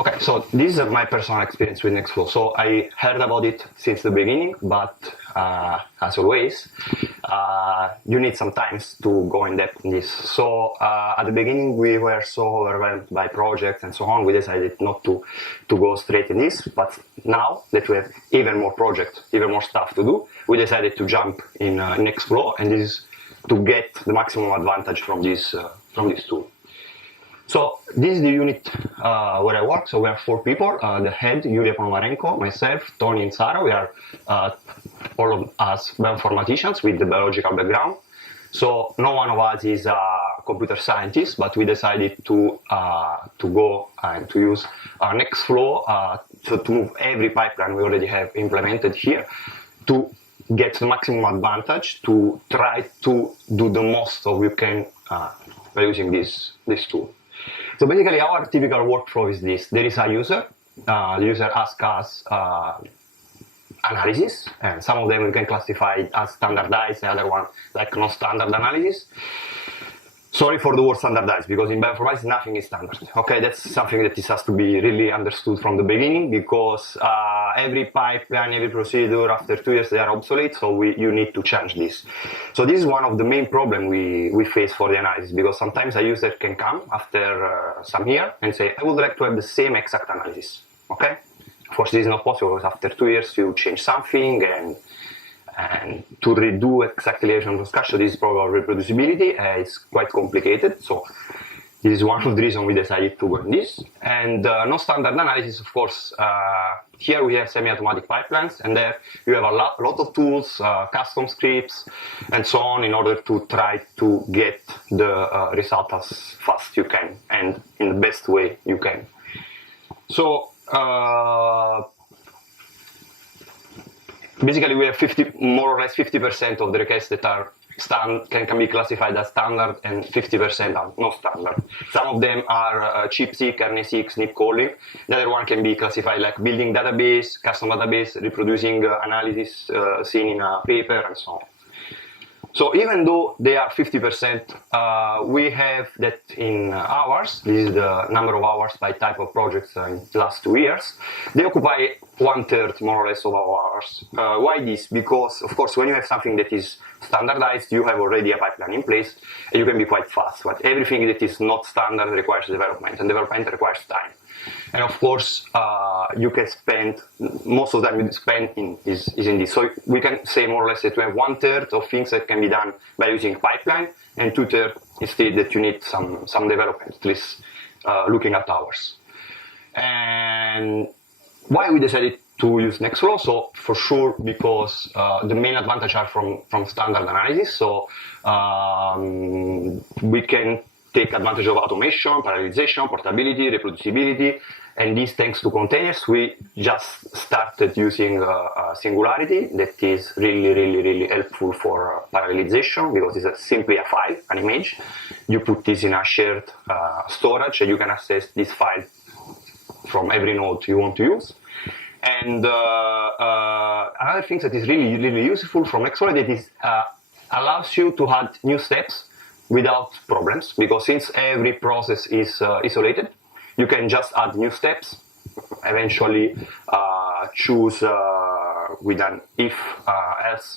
Okay, so this is my personal experience with Nextflow. So I heard about it since the beginning, but as always, you need some time to go in depth in this. So at the beginning, we were so overwhelmed by projects and so on, we decided not to go straight in this. But now that we have even more projects, even more stuff to do, we decided to jump in Nextflow, and this is to get the maximum advantage from this tool. So this is the unit where I work. So we are 4 people, the head, Yulia Ponomarenko, myself, Tony and Sarah. We are all of us bioinformaticians with the biological background. So no one of us is a computer scientist, but we decided to go and to use Nextflow to move every pipeline we already have implemented here to get the maximum advantage, to try to do the most of you can by using this tool. So basically our typical workflow is this. There is a user. The user asks us analysis, and some of them we can classify as standardized, the other one like non-standard analysis. Sorry for the word standardized, because in bioinformatics nothing is standard. Okay, that's something that has to be really understood from the beginning, because every pipeline, every procedure, after 2 years they are obsolete, so you need to change this. So this is one of the main problems we face for the analysis, because sometimes a user can come after some year and say, I would like to have the same exact analysis. Okay, of course this is not possible, because after 2 years you change something, and to redo exactly everything from scratch, so this is probably reproducibility. It's quite complicated, so this is one of the reasons we decided to go in this. And non-standard analysis, of course, here we have semi-automatic pipelines, and there you have a lot of tools, custom scripts, and so on, in order to try to get the result as fast you can, and in the best way you can. So, basically, we have more or less 50% of the requests that are can be classified as standard, and 50% are not standard. Some of them are chip-seq, RNA-seq, SNP calling. The other one can be classified like building database, custom database, reproducing analysis seen in a paper, and so on. So even though they are 50%, we have that in hours. This is the number of hours by type of projects in the last 2 years. They occupy 1/3 more or less of our hours. Why this? Because, of course, when you have something that is standardized, you have already a pipeline in place, and you can be quite fast. But everything that is not standard requires development, and development requires time. And of course, you can spend, most of the time you spend is in this. So we can say more or less that we have 1/3 of things that can be done by using pipeline, and 2/3 instead that you need some development, at least looking at hours. And why we decided to use Nextflow? So for sure, because the main advantage are from standard analysis. So we can take advantage of automation, parallelization, portability, reproducibility, and this thanks to containers. We just started using Singularity, that is really helpful for parallelization, because it's simply a file, an image. You put this in a shared storage, and you can access this file from every node you want to use. And another thing that is really useful from Nextflow, that is allows you to add new steps without problems, because since every process is isolated, you can just add new steps, eventually choose with an if else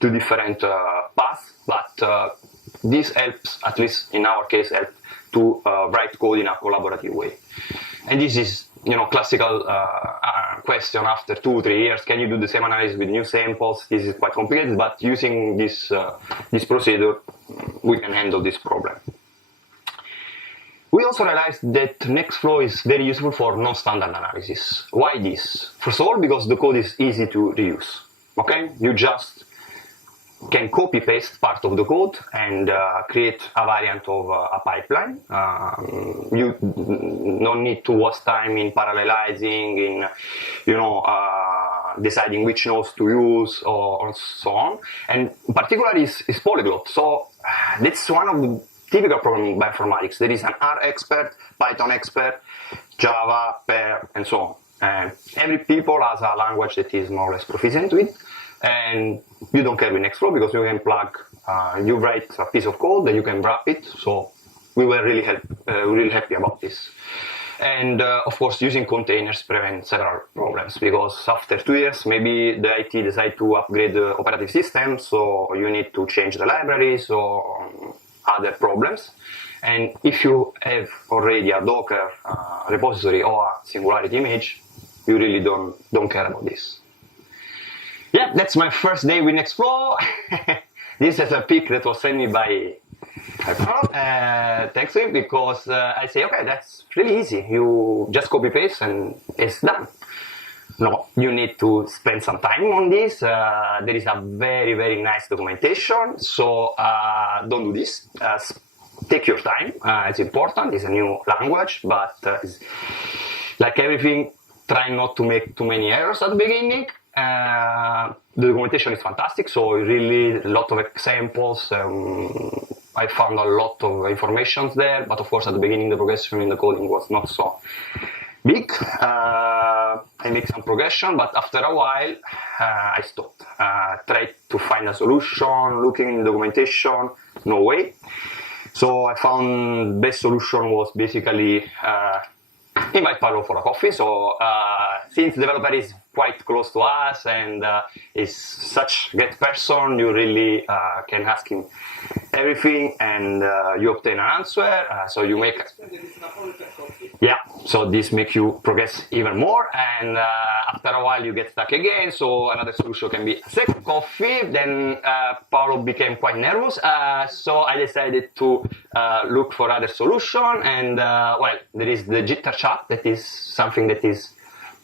2 different paths, but this helps, at least in our case, help to write code in a collaborative way. And this is, classical question after 2-3 years. Can you do the same analysis with new samples? This is quite complicated, but using this procedure, we can handle this problem. We also realized that Nextflow is very useful for non-standard analysis. Why this? First of all, because the code is easy to reuse. Okay, you just can copy-paste part of the code and create a variant of a pipeline. You don't need to waste time in parallelizing, in deciding which nodes to use, or so on. And particularly is polyglot. So that's one of the typical problems in bioinformatics. There is an R expert, Python expert, Java, Perl, and so on. And every people has a language that is more or less proficient with. And you don't care with Nextflow, because you can plug, you write a piece of code, then you can wrap it. So we were really happy about this. And of course, using containers prevents several problems, because after 2 years, maybe the IT decide to upgrade the operating system, so you need to change the libraries or other problems. And if you have already a Docker repository or a Singularity image, you really don't care about this. Yeah, that's my first day with Nextflow. This is a pic that was sent me by thanks to him, because I say, okay, that's really easy. You just copy paste and it's done. No, you need to spend some time on this. There is a very, very nice documentation. So don't do this. Take your time. It's important. It's a new language, but like everything, try not to make too many errors at the beginning. The documentation is fantastic. So really a lot of examples. I found a lot of information there, but of course at the beginning the progression in the coding was not so big. I made some progression, but after a while I stopped. Tried to find a solution, looking in the documentation, no way. So I found best solution was basically invite Paolo for a coffee. So since the developer is quite close to us and is such a great person, you really can ask him everything and you obtain an answer. So you make so this makes you progress even more, and after a while you get stuck again. So another solution can be a second coffee. Then Paolo became quite nervous, so I decided to look for other solution. And well, there is the Jitter chat. That is something that is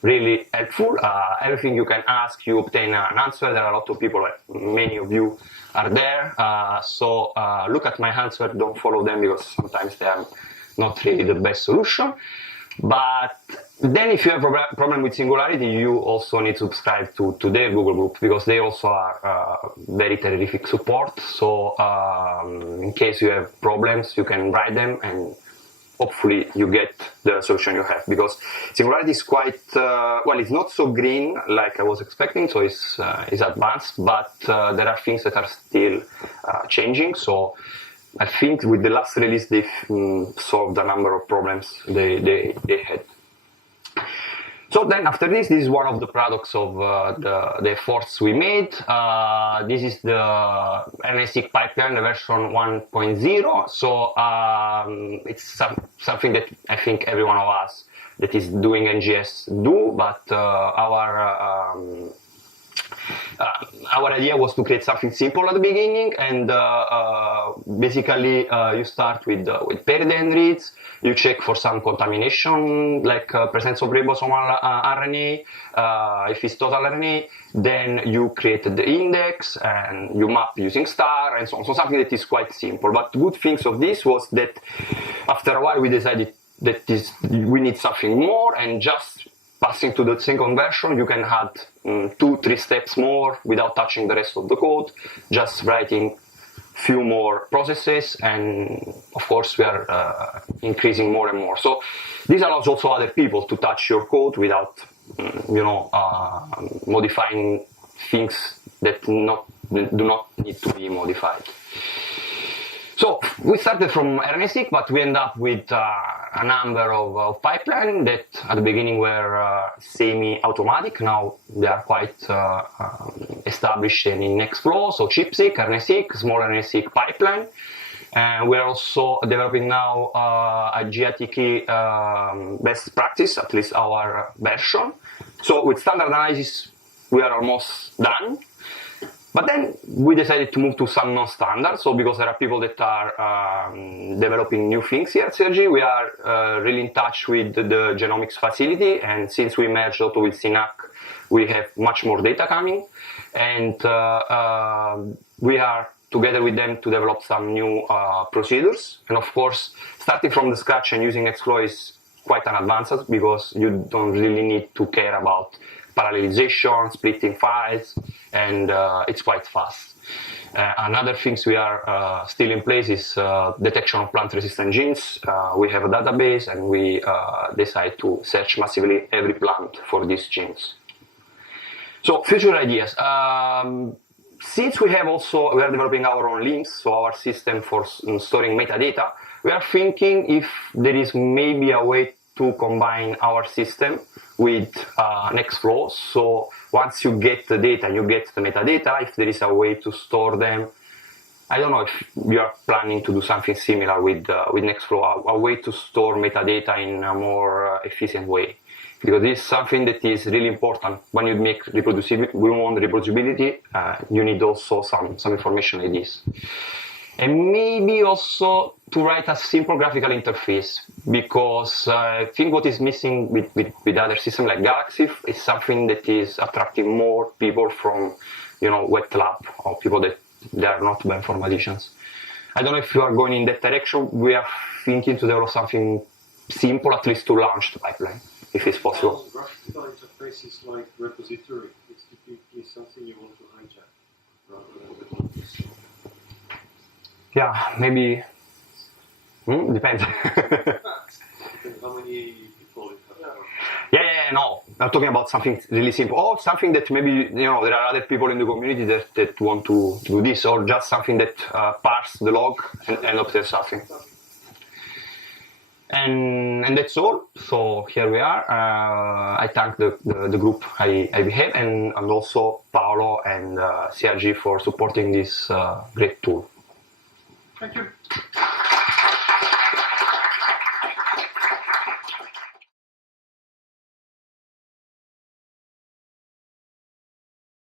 really helpful. Everything you can ask, you obtain an answer. There are a lot of people, many of you are there. So look at my answer, don't follow them, because sometimes they are not really the best solution. But then if you have a problem with Singularity, you also need to subscribe to their Google group, because they also are very terrific support. So in case you have problems, you can write them and hopefully you get the solution you have, because Singularity is quite, well, it's not so green like I was expecting, so it's advanced, but there are things that are still changing. So I think with the last release, they've solved a number of problems they had. So then after this is one of the products of the efforts we made. This is the RNA-seq pipeline, the version 1.0. So it's something that I think every one of us that is doing NGS do, but our idea was to create something simple at the beginning, and basically you start with paired end reads. You check for some contamination, like presence of ribosomal RNA, if it's total RNA. Then you create the index and you map using star and so on. So something that is quite simple. But good things of this was that after a while we decided that we need something more, and just passing to the second version, you can add 2-3 steps more without touching the rest of the code, just writing few more processes, and of course we are increasing more and more. So this allows also other people to touch your code without, modifying things that do not need to be modified. So we started from RNA-seq, but we end up with a number of pipelines that at the beginning were semi-automatic. Now they are quite established in Nextflow. So chip-seq, RNA-seq, small RNA-seq pipeline. We are also developing now a GATK best practice, at least our version. So with standard analysis, we are almost done. But then we decided to move to some non-standard. So because there are people that are developing new things here at CRG, we are really in touch with the Genomics facility. And since we merged also with SINAC, we have much more data coming. And we are together with them to develop some new procedures. And of course, starting from the scratch and using Nextflow is quite an advance, because you don't really need to care about parallelization, splitting files, and it's quite fast. Another things we are still in place is detection of plant-resistant genes. We have a database, and we decide to search massively every plant for these genes. So future ideas. Since we are developing our own links, so our system for storing metadata, we are thinking if there is maybe a way to combine our system with Nextflow. So once you get the data, you get the metadata. If there is a way to store them, I don't know if you are planning to do something similar with Nextflow, a way to store metadata in a more efficient way. Because this is something that is really important. When you make reproducibility, we want reproducibility, you need also some information like this. And maybe also to write a simple graphical interface, because I think what is missing with other systems like Galaxy is something that is attracting more people from, wet lab, or people that they are not bioinformaticians. I don't know if you are going in that direction. We are thinking to develop something simple, at least to launch the pipeline, if it's possible. Graphical interface is like repository. It's typically something you want to hijack rather than develop. Yeah, maybe. Depends. How many people it has? Yeah, no. I'm talking about something really simple, or something that maybe there are other people in the community that want to do this, or just something that parse the log and obtain something. And that's all. So here we are. I thank the group I have, and also Paolo and CRG for supporting this great tool. Thank you.